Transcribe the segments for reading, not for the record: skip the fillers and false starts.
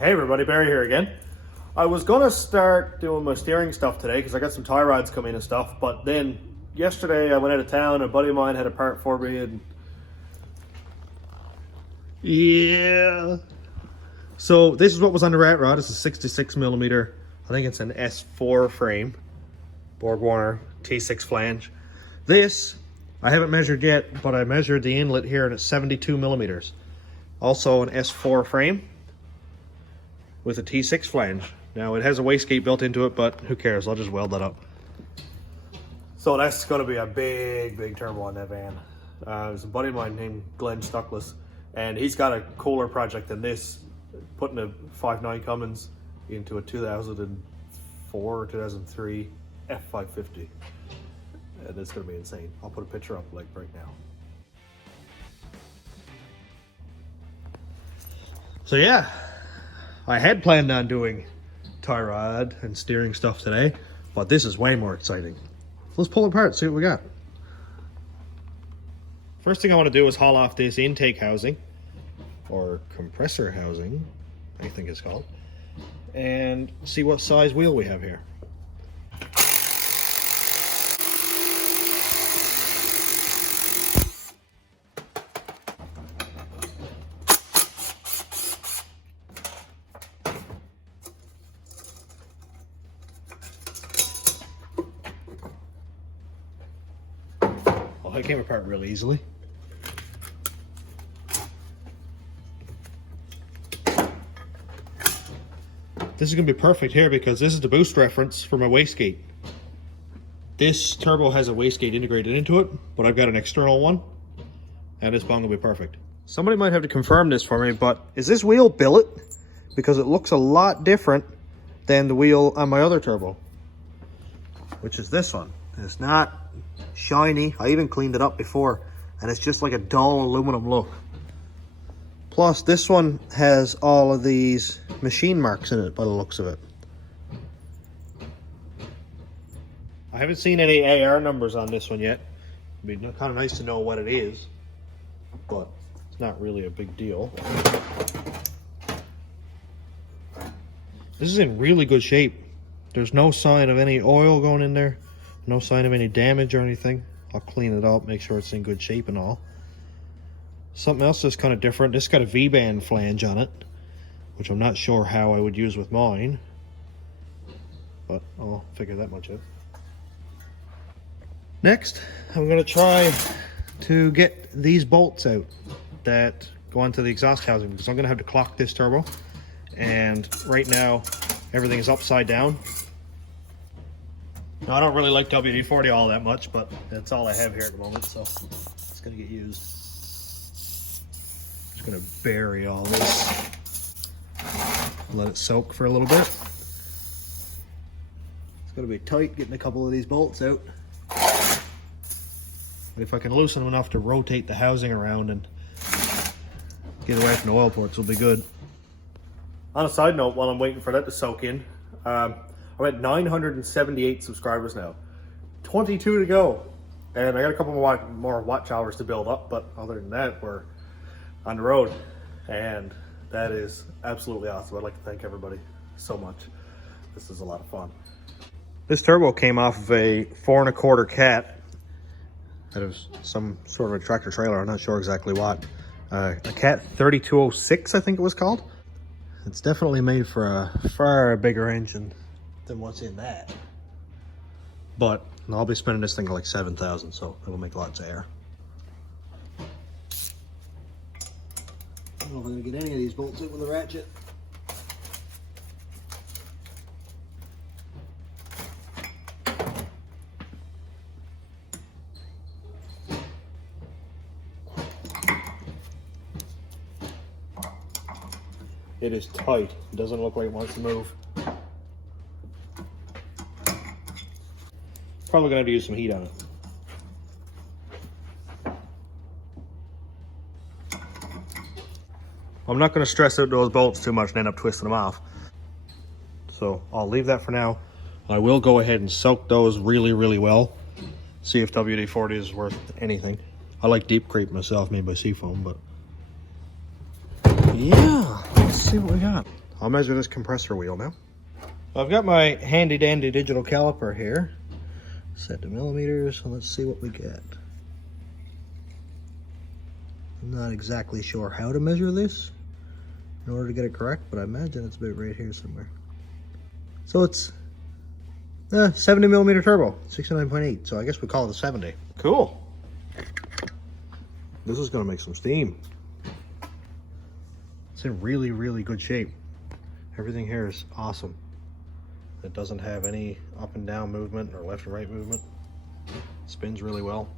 Hey everybody, Barry here again. I was gonna start doing my steering stuff today because I got some tie rods coming and stuff, but then yesterday I went out of town and a buddy of mine had a part for me and yeah. So this is what was on the rat rod. It's a 66 millimeter. I think it's an S4 frame. borgwarner T6 flange. This, I haven't measured yet, but I measured the inlet here and it's 72 millimeters. Also an S4 frame with a T6 flange. Now it has a wastegate built into it, but who cares? I'll just weld that up. So that's going to be a big turbo on that van. There's a buddy of mine named Glenn Stuckless, and he's got a cooler project than this, putting a 5.9 Cummins into a 2004 or 2003 F550. And it's going to be insane. I'll put a picture up like right now. So yeah, I had planned on doing tie rod and steering stuff today, but this is way more exciting. Let's pull it apart, see what we got. First thing I want to do is haul off this intake housing, or compressor housing, I think it's called, and see what size wheel we have here. Oh, it came apart really easily. This is going to be perfect here because this is the boost reference for my wastegate. This turbo has a wastegate integrated into it, but I've got an external one, and this bung will be perfect. Somebody might have to confirm this for me, but is this wheel billet? Because it looks a lot different than the wheel on my other turbo, which is this one. It's not shiny. I even cleaned it up before, and it's just like a dull aluminum look. Plus, this one has all of these machine marks in it by the looks of it. I haven't seen any AR numbers on this one yet. It'd be kind of nice to know what it is, but it's not really a big deal. This is in really good shape. There's no sign of any oil going in there, no sign of any damage or anything. I'll clean it up, make sure it's in good shape and all. Something else that's kind of different, this got a V-band flange on it, which I'm not sure how I would use with mine, but I'll figure that much out. Next, I'm going to try to get these bolts out that go onto the exhaust housing, because I'm going to have to clock this turbo, and right now everything is upside down. Now, I don't really like WD-40 all that much, but that's all I have here at the moment, so it's going to get used. Just going to bury all this, let it soak for a little bit. It's going to be tight getting a couple of these bolts out. But if I can loosen them enough to rotate the housing around and get away from the oil ports, will be good. On a side note, while I'm waiting for that to soak in, I'm at 978 subscribers now. 22 to go. And I got a couple more watch hours to build up, but other than that, we're on the road. And that is absolutely awesome. I'd like to thank everybody so much. This is a lot of fun. This turbo came off of a 4 1/4 Cat. That is some sort of a tractor trailer, I'm not sure exactly what. A Cat 3206, I think it was called. It's definitely made for a far bigger engine than what's in that. But I'll be spending this thing at like 7,000, so it'll make lots of air. I don't know if I'm gonna get any of these bolts out with a ratchet. It is tight. It doesn't look like it wants to move. Probably gonna have to use some heat on it. I'm not gonna stress out those bolts too much and end up twisting them off. So I'll leave that for now. I will go ahead and soak those really well. See if WD-40 is worth anything. I like deep creep myself, made by Seafoam, but yeah, let's see what we got. I'll measure this compressor wheel now. I've got my handy dandy digital caliper here, set to millimeters, and let's see what we get. I'm not exactly sure how to measure this in order to get it correct, but I imagine it's about right here somewhere. So it's 70 millimeter turbo, 69.8, so I guess we call it a 70. Cool. This is gonna make some steam. It's in really, really good shape. Everything here is awesome. It doesn't have any up and down movement or left and right movement. Spins really well.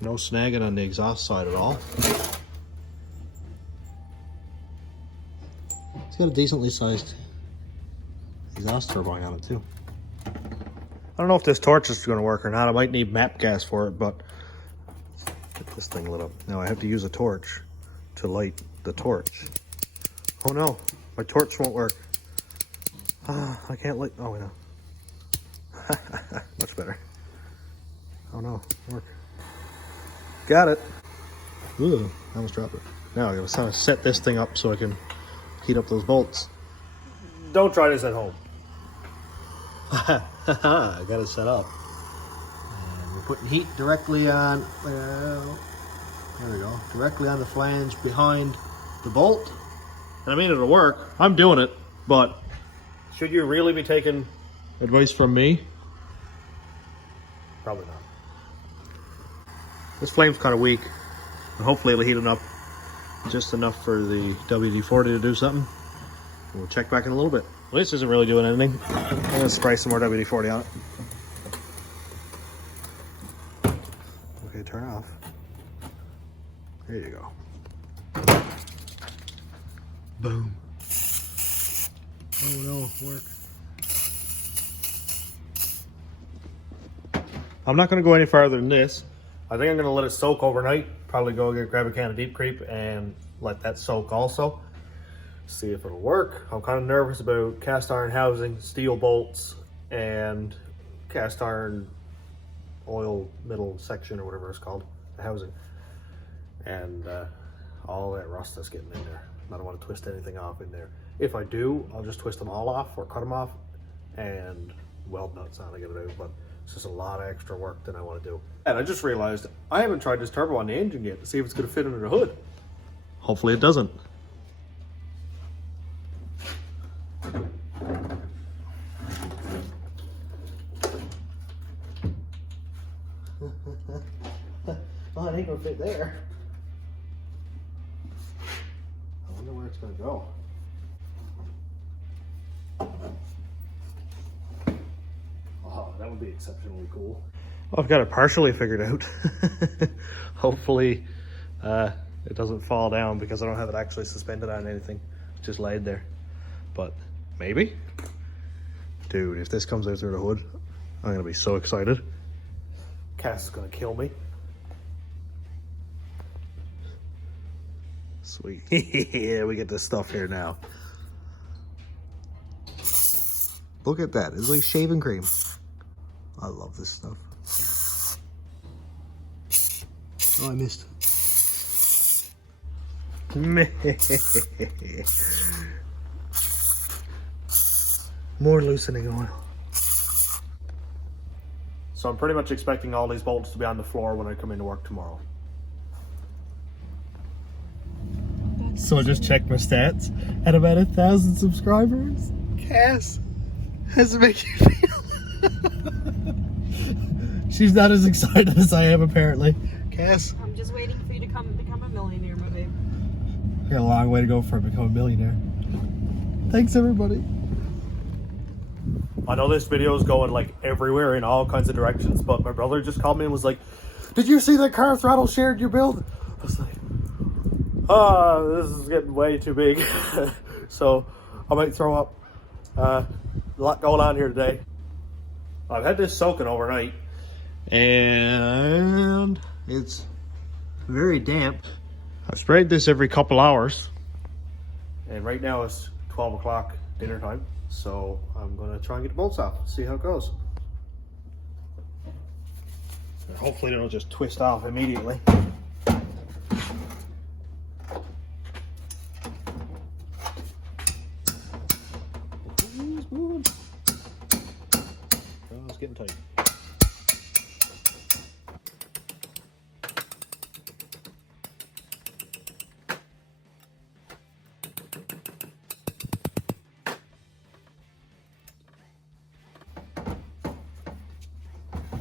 No snagging on the exhaust side at all. It's got a decently sized exhaust turbine on it too. I don't know if this torch is going to work or not. I might need map gas for it, but get this thing lit up. Now I have to use a torch to light the torch. Oh no, my torch won't work. I can't light. Oh no. Much better. Oh no, work. Got it. Ooh, I almost dropped it. Now I gotta set this thing up so I can heat up those bolts. Don't try this at home. I got it set up. And we're putting heat directly on, there we go, directly on the flange behind the bolt. And I mean, it'll work. I'm doing it, but should you really be taking advice from me? Probably not. This flame's kind of weak, and hopefully it'll heat it up just enough for the WD-40 to do something. We'll check back in a little bit. Well, this isn't really doing anything. I'm gonna spray some more WD-40 on it. Okay, turn off. There you go. Boom. Oh no, work. I'm not gonna go any farther than this. I think I'm gonna let it soak overnight. Probably go grab a can of Deep Creep and let that soak also. See if it'll work. I'm kind of nervous about cast iron housing, steel bolts, and cast iron oil middle section or whatever it's called, the housing. And all that rust that's getting in there. I don't want to twist anything off in there. If I do, I'll just twist them all off or cut them off and weld nuts on to get it out. But it's just a lot of extra work that I want to do. And I just realized I haven't tried this turbo on the engine yet to see if it's going to fit under the hood. Hopefully it doesn't. Well, it ain't gonna fit there. I wonder where it's gonna go. Oh, that would be exceptionally cool. Well, I've got it partially figured out. Hopefully it doesn't fall down because I don't have it actually suspended on anything. It's just laid there. But maybe. Dude, if this comes out through the hood, I'm gonna be so excited. Cass is gonna kill me. Sweet. Yeah, we get this stuff here now. Look at that. It's like shaving cream. I love this stuff. Oh, I missed. More loosening oil. So I'm pretty much expecting all these bolts to be on the floor when I come into work tomorrow. So I just checked my stats. At about 1,000 subscribers, Cass, how does it make you feel? She's not as excited as I am, apparently. Cass? I'm just waiting for you to become a millionaire, my babe. Got a long way to go for becoming a millionaire. Thanks, everybody. I know this video is going like everywhere in all kinds of directions, but my brother just called me and was like, "Did you see that car throttle shared your build?" I was like, this is getting way too big. So I might throw up. A lot going on here today. I've had this soaking overnight and it's very damp. I've sprayed this every couple hours and right now it's 12 o'clock dinner time. So I'm gonna try and get the bolts off, see how it goes. And hopefully it'll just twist off immediately. good. Oh, it's getting tight.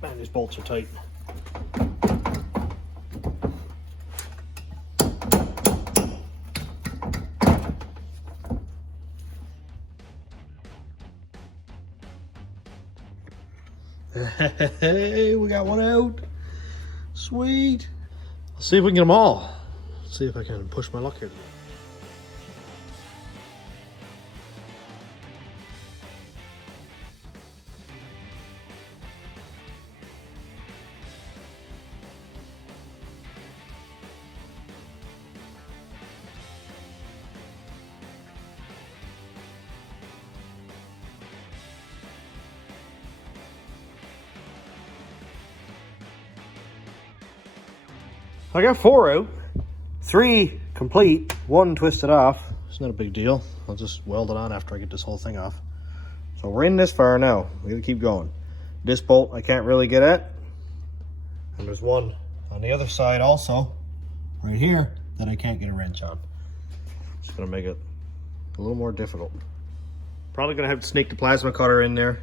Man, these bolts are tight. Hey, we got one out. Sweet. Let's see if we can get them all. Let's see if I can push my luck here. I got 4 out, 3 complete, 1 twisted off. It's not a big deal. I'll just weld it on after I get this whole thing off. So we're in this far now. We gotta keep going. This bolt I can't really get at. And there's one on the other side also, right here, that I can't get a wrench on. It's gonna make it a little more difficult. Probably gonna have to sneak the plasma cutter in there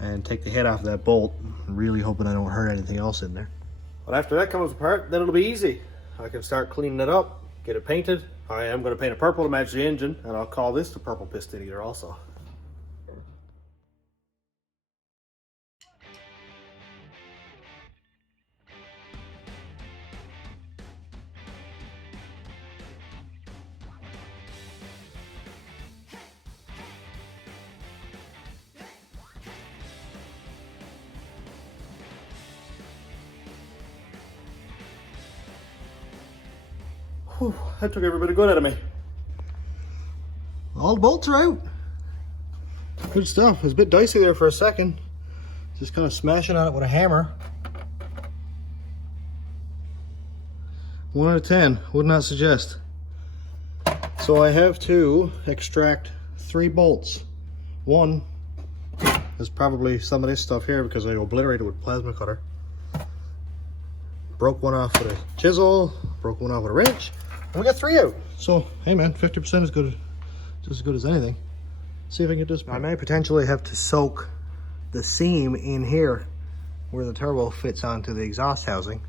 and take the head off that bolt. I'm really hoping I don't hurt anything else in there. But after that comes apart, then it'll be easy. I can start cleaning it up, get it painted. I am going to paint it purple to match the engine, and I'll call this the purple piston eater also. Whew, that took every bit of good out of me. All the bolts are out. Good stuff. It was a bit dicey there for a second. Just kind of smashing on it with a hammer. 1 out of 10. Would not suggest. So I have to extract 3 bolts. One is probably some of this stuff here because I obliterated with a plasma cutter. Broke one off with a chisel. Broke one off with a wrench. And we got 3 out. So, hey man, 50% is good, just as good as anything. See if I can get this. I may potentially have to soak the seam in here where the turbo fits onto the exhaust housing.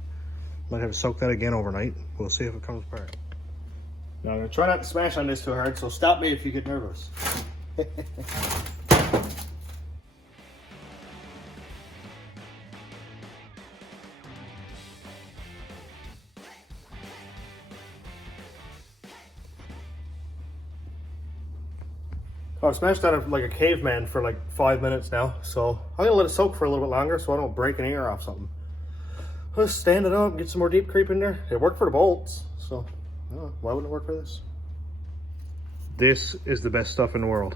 Might have to soak that again overnight. We'll see if it comes apart. Now I'm gonna try not to smash on this too hard, so stop me if you get nervous. I've smashed on it like a caveman for like 5 minutes now, so I'm gonna let it soak for a little bit longer so I don't break an ear off something. Let's stand it up, get some more deep creep in there. It worked for the bolts, so why wouldn't it work for this? This is the best stuff in the world.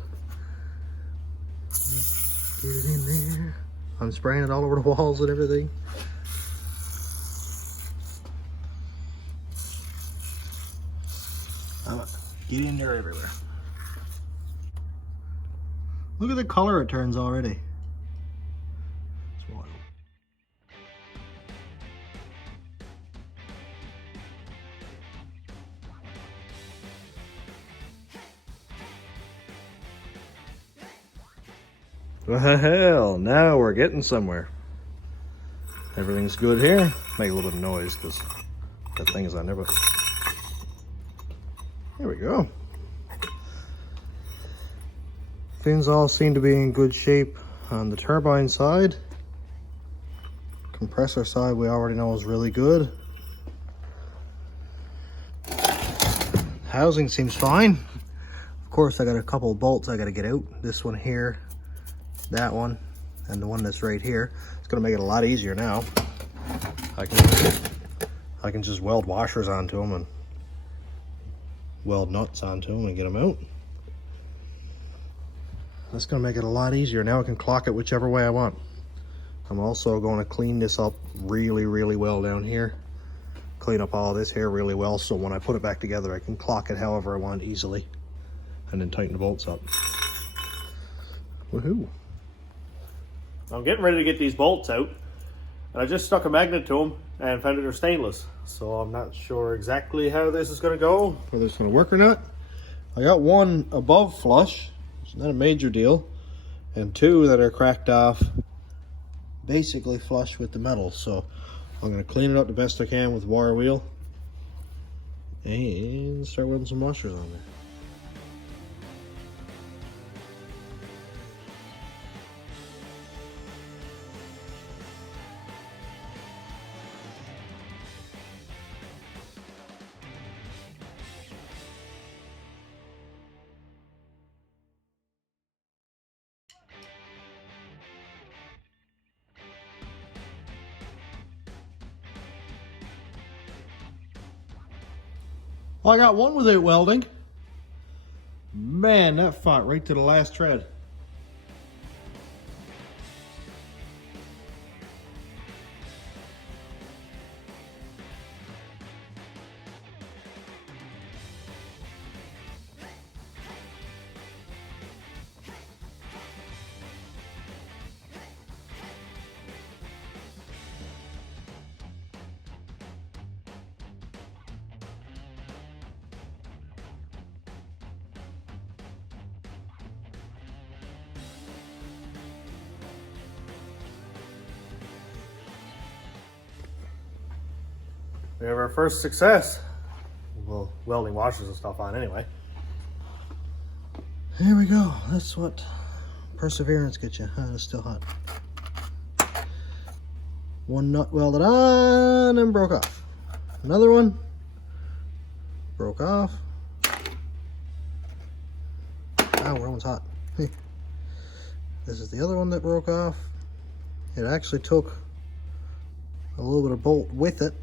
Get it in there. I'm spraying it all over the walls and everything. Get in there everywhere. Look at the color it turns already. It's wild. Well, now we're getting somewhere. Everything's good here. Make a little bit of noise because that thing is on there, but there we go. Fins all seem to be in good shape on the turbine side. Compressor side we already know is really good. Housing seems fine. Of course I got a couple of bolts I got to get out. This one here, that one, and the one that's right here. It's going to make it a lot easier now. I can just weld washers onto them and weld nuts onto them and get them out. That's going to make it a lot easier. Now I can clock it whichever way I want. I'm also going to clean this up really, really well down here. Clean up all this here really well so when I put it back together I can clock it however I want easily. And then tighten the bolts up. Woohoo. I'm getting ready to get these bolts out, and I just stuck a magnet to them and found that they're stainless. So I'm not sure exactly how this is going to go, whether it's going to work or not. I got one above flush, it's not a major deal, and two that are cracked off basically flush with the metal. So I'm going to clean it up the best I can with wire wheel and start welding some washers on there. Well, I got one without welding. Man, that fought right to the last thread. We have our first success. Well, welding washers and stuff on anyway. There we go. That's what perseverance gets you. It's still hot. One nut welded on and broke off. Another one broke off. Ow, that one's hot. This is the other one that broke off. It actually took a little bit of bolt with it.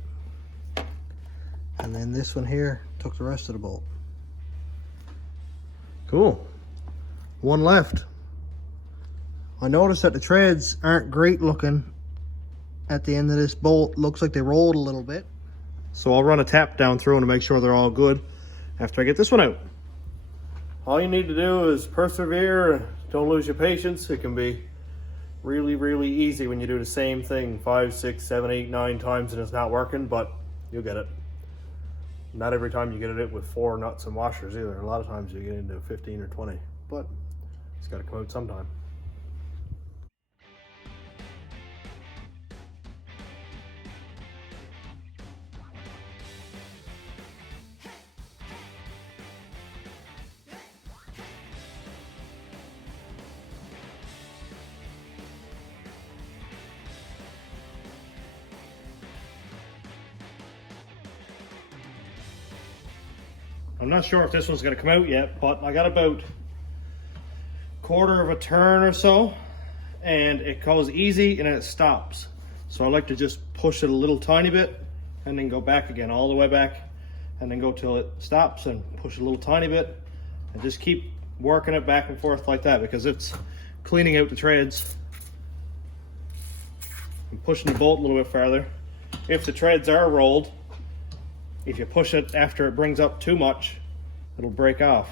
And then this one here took the rest of the bolt. Cool. One left. I noticed that the threads aren't great looking at the end of this bolt. Looks like they rolled a little bit. So I'll run a tap down through them to make sure they're all good after I get this one out. All you need to do is persevere. Don't lose your patience. It can be really, really easy when you do the same thing 5, 6, 7, 8, 9 times and it's not working, but you'll get it. Not every time you get it with 4 nuts and washers either. A lot of times you get into 15 or 20, but it's got to come out sometime. I'm not sure if this one's going to come out yet, but I got about 1/4 of a turn or so, and it goes easy and then it stops. So I like to just push it a little tiny bit and then go back again, all the way back, and then go till it stops and push it a little tiny bit and just keep working it back and forth like that, because it's cleaning out the threads and pushing the bolt a little bit farther. If the threads are rolled, if you push it after it brings up too much, it'll break off.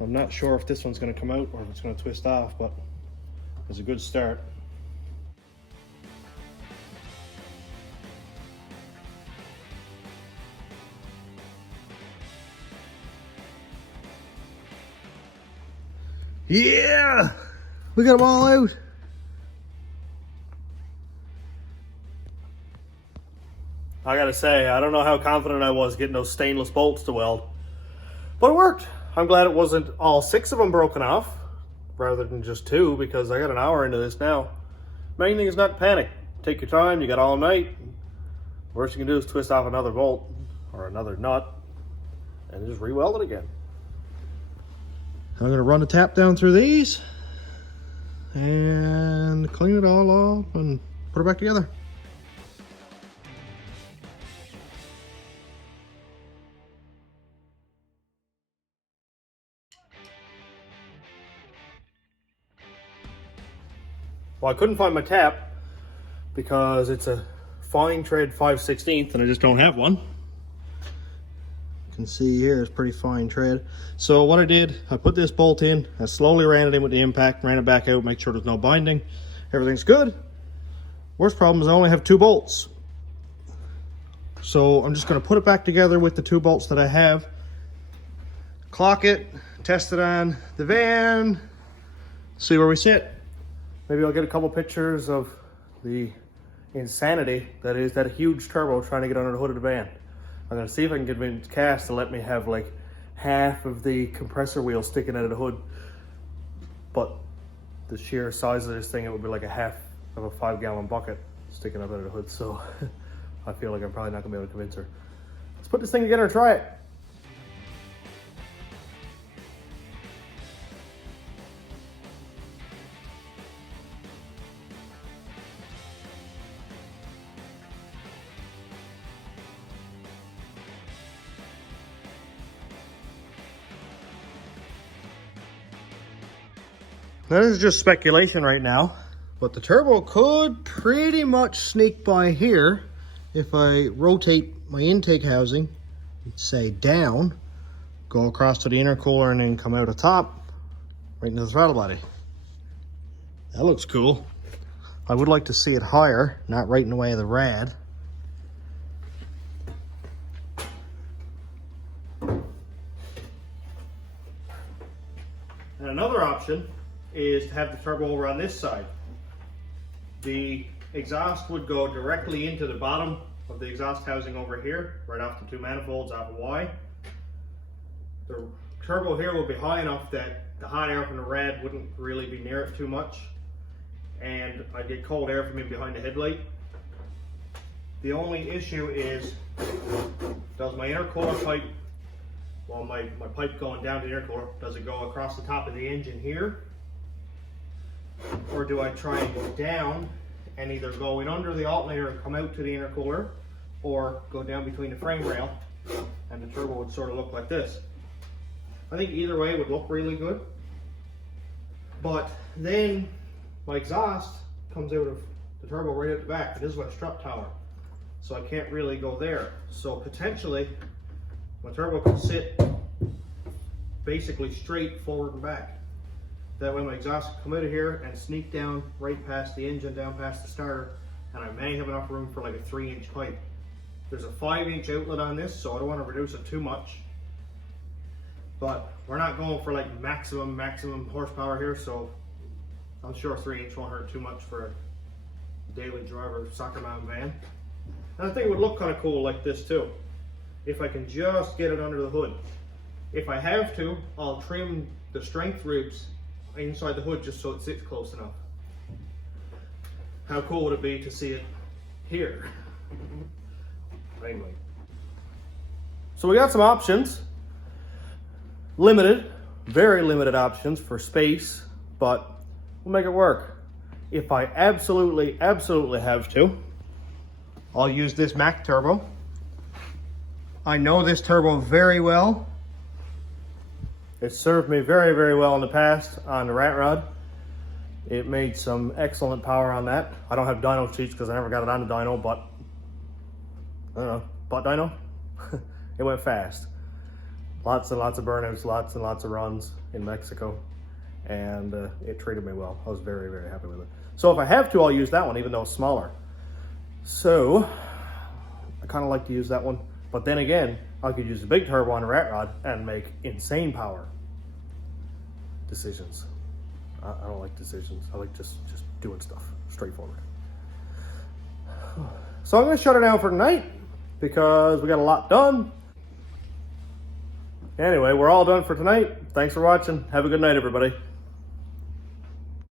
I'm not sure if this one's going to come out or if it's going to twist off, but it's a good start. Yeah! We got them all out. I gotta say, I don't know how confident I was getting those stainless bolts to weld, but it worked. I'm glad it wasn't all 6 of them broken off rather than just 2, because I got an hour into this now. Main thing is not to panic. Take your time, you got all night. Worst you can do is twist off another bolt or another nut and just re-weld it again. I'm gonna run a tap down through these and clean it all up and put it back together. Well, I couldn't find my tap because it's a fine tread 5/16 and I just don't have one. You can see here it's pretty fine tread. So what I did, I put this bolt in, I slowly ran it in with the impact, ran it back out, make sure there's no binding. Everything's good. Worst problem is I only have 2 bolts. So I'm just going to put it back together with the 2 bolts that I have, clock it, test it on the van, see where we sit. Maybe I'll get a couple pictures of the insanity that is that huge turbo trying to get under the hood of the van. I'm going to see if I can convince Cass to let me have like half of the compressor wheel sticking out of the hood. But the sheer size of this thing, it would be like a half of a 5-gallon bucket sticking up out of the hood. So I feel like I'm probably not going to be able to convince her. Let's put this thing together and try it. That is just speculation right now, but the turbo could pretty much sneak by here if I rotate my intake housing, say down, go across to the intercooler and then come out the top, right into the throttle body. That looks cool. I would like to see it higher, not right in the way of the rad. And another option is to have the turbo over on this side. The exhaust would go directly into the bottom of the exhaust housing over here, right off the 2 manifolds off of Y. The turbo here will be high enough that the hot air from the rad wouldn't really be near it too much, and I'd get cold air from in behind the headlight. The only issue is, does my intercooler pipe, well my pipe going down to the intercooler, does it go across the top of the engine here? Or do I try and go down and either go in under the alternator and come out to the intercooler, or go down between the frame rail and the turbo would sort of look like this. I think either way would look really good, but then my exhaust comes out of the turbo right at the back, and this is my strut tower, so I can't really go there. So potentially my turbo could sit basically straight forward and back. That way my exhaust can come out of here and sneak down right past the engine, down past the starter, and I may have enough room for like a 3-inch pipe. There's a 5-inch outlet on this, so I don't want to reduce it too much. But we're not going for like maximum horsepower here, so I'm sure 3-inch won't hurt too much for a daily driver soccer mom van. And I think it would look kind of cool like this too, if I can just get it under the hood. If I have to, I'll trim the strength ribs inside the hood just so it sits close enough. How cool would it be to see it here? Anyway, so we got some options. Limited, very limited options for space, but we'll make it work. If I absolutely have to, I'll use this Mack turbo. I know this turbo very well. It served me very well in the past on the rat rod. It made some excellent power on that. I don't have dyno sheets because I never got it on the dyno, but I don't know, butt dyno? It went fast. Lots and lots of burnouts, lots and lots of runs in Mexico, and it treated me well. I was very happy with it. So if I have to, I'll use that one, even though it's smaller. So I kind of like to use that one, but then again, I could use a big turbo on a rat rod and make insane power. Decisions. I don't like decisions. I like just doing stuff straightforward. So I'm going to shut it down for tonight because we got a lot done. Anyway, we're all done for tonight. Thanks for watching. Have a good night, everybody.